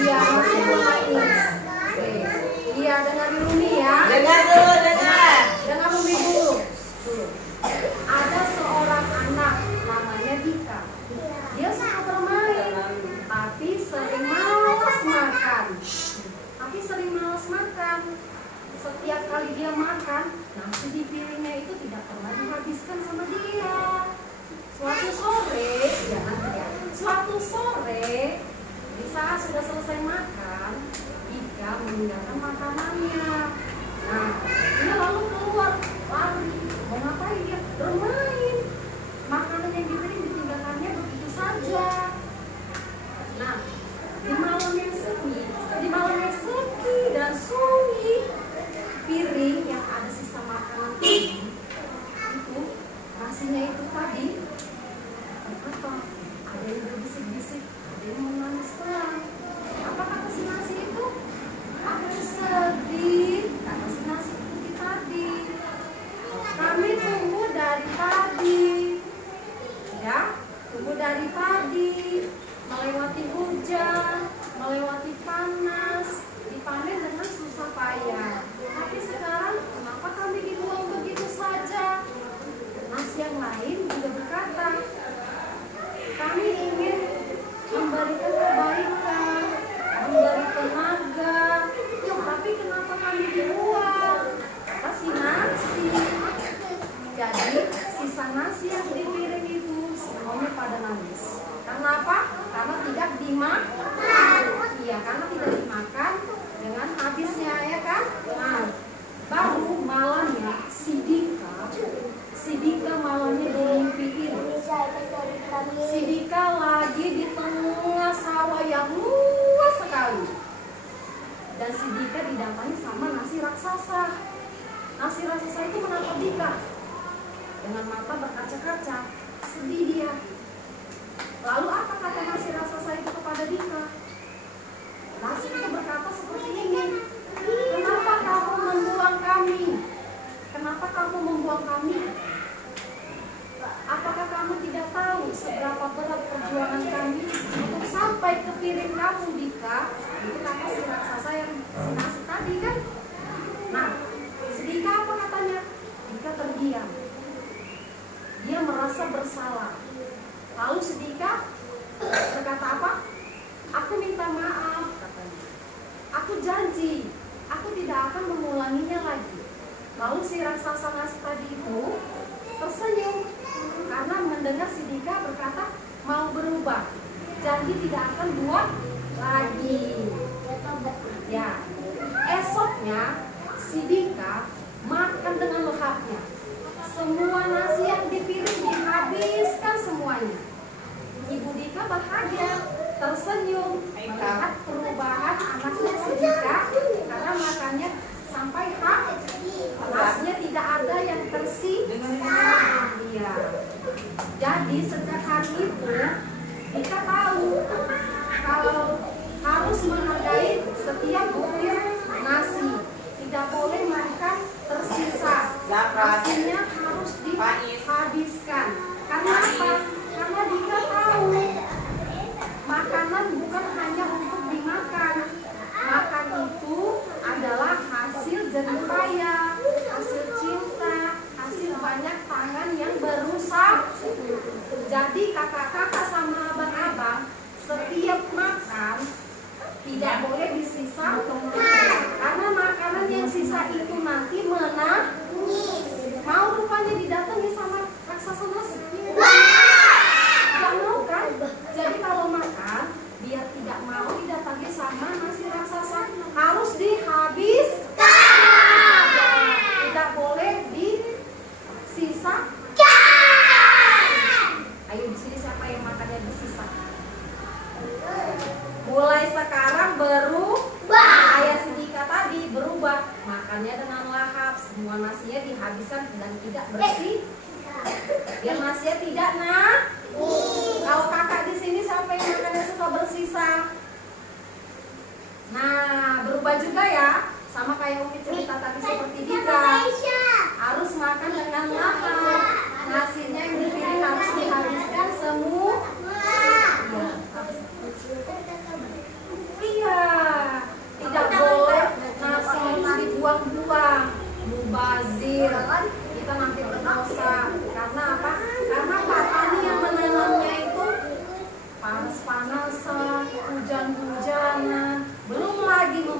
Iya, masih belum nangis. Oke. Iya, dengar dulu nih ya. Dengar dulu, dengar. Dengar Umi dulu. Ada seorang anak namanya Dika. Dia suka bermain, tapi sering malas makan. Setiap kali dia makan, nasi di piringnya itu tidak pernah dihabiskan sama dia. Suatu sore, di saat sudah selesai makan, Dika meninggalkan makanannya. Nah, dia lalu keluar, lari. Mau ngapain dia? Bermain. Makanan yang di piring ditinggalkannya begitu saja. Nah, di malam yang sepi dan sunyi, piring yang ada sisa makanan itu nasinya itu tadi apa? Ada yang berbisik-bisik, ada yang menangis pelan. Apa kata si nasi itu? Aku sedih, kata si nasi putih tadi. Kami tunggu dari tadi, ya, tunggu dari tadi, melewati hujan, melewati panas, dipanen dengan susah payah. Tapi sekarang kenapa kami dibuang begitu saja? Nasi yang lain juga berkata, kami ingin memberikan kebaikan, memberi tenaga, tapi kenapa kami dibuang? Kata si nasi. Jadi sisa nasi yang di piring itu semuanya pada nangis. Kenapa? Karena tidak dimakan. Iya, karena tidak dimakan dengan habisnya, ya kan? Nah, baru malamnya si Dika malamnya dimimpiin. Si Dika lagi di tengah sawah yang luas sekali. Dan si Dika didatangi sama nasi raksasa. Nasi raksasa itu menatap Dika dengan mata berkaca-kaca. Sedih dia. Lalu apa kata nasi raksasa itu kepada Dika? Nasi itu berkata seperti ini, kenapa kamu membuang kami? Kenapa kamu membuang kami? Apakah kamu tidak tahu seberapa berat perjuangan kami untuk sampai ke piring kamu, Dika? Itu kata si raksasa yang si nasi tadi kan? Nah, si Dika apa katanya? Dika terdiam. Dia merasa bersalah. Lalu si Dika berkata apa? Aku minta maaf, katanya. Aku janji, aku tidak akan mengulanginya lagi. Lalu si raksasa nasi tadi itu tersenyum karena mendengar si Dika berkata mau berubah, janji tidak akan buat lagi. Ya, esoknya si Dika makan dengan lahapnya. Semua nasi yang di piring dihabiskan semuanya. Ibu Dika bahagia, tersenyum melihat perubahan anaknya si Dika karena makannya sampai habis. Nasinya tidak ada yang tersisa. Iya. Jadi sejak hari itu Dika tahu kalau harus menghargai setiap butir nasi. Tidak boleh makan tersisa. Nasinya harus dihabiskan. Karena apa? Karena Dika tahu makanan bukan hanya untuk dimakan. Makan itu adalah hasil jerih payah, hasil cinta, hasil banyak tangan yang berusaha. Jadi kakak-kakak sama abang-abang setiap makan tidak boleh disisa, karena makanan yang sisa itu nanti menangis. Mau rupanya didatangi sama raksasa nasi. Gak mau kan? Jadi kalau makan biar tidak mau didatangi sama nasi raksasa, harus dihabiskan. Tidak boleh disisakan. Ayo di sini siapa yang makannya bersisa? Mulai sekarang berubah. Ayah si Dika tadi berubah, makannya dengan lahap, semua nasinya dihabiskan dan tidak bersih. Biar nasinya tidak Kalau kakak di sini siapa yang makannya suka bersisa? Nah, berubah juga ya, sama kayak Umi cerita tadi seperti Dika. Harus makan dengan lahap. Nasinya yang di piring harus dihabiskan semua. Iya,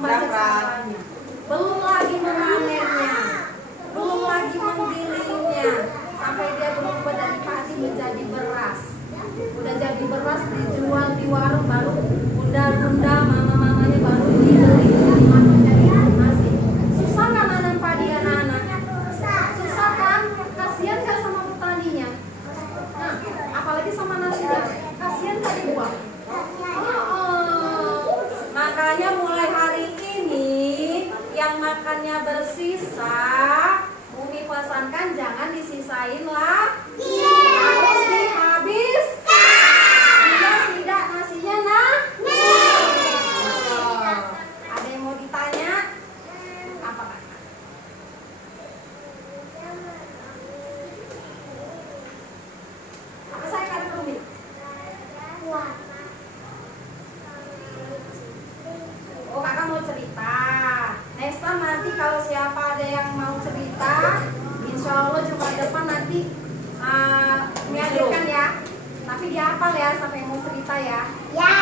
membajak Zafran. sawahnya, belum lagi memanennya, belum lagi menggilingnya, sampai dia berubah dari padi menjadi beras. Udah jadi beras dijual di warung, baru bunda-bunda, mama-mamanya baru dibeli dimasak jadi nasi. Susah nggak nanam padi anak-anak? Susah kan? Kasihan nggak sama petaninya? Nah, apalagi sama nasinya, kasihan nggak dibuang? Makanya mulai hari ini yang makannya bersisa, Umi pesankan jangan disisain lah, harus dihabis. Jika tidak nasinya ada yang mau ditanya? Apa kan? Apa saya kata Umi? Oh, kakak mau cerita. Next time nanti kalau siapa ada yang mau cerita, insya Allah Jumat depan nanti menyadarkan ya. Tapi dia hafal ya sampai mau cerita ya. Ya.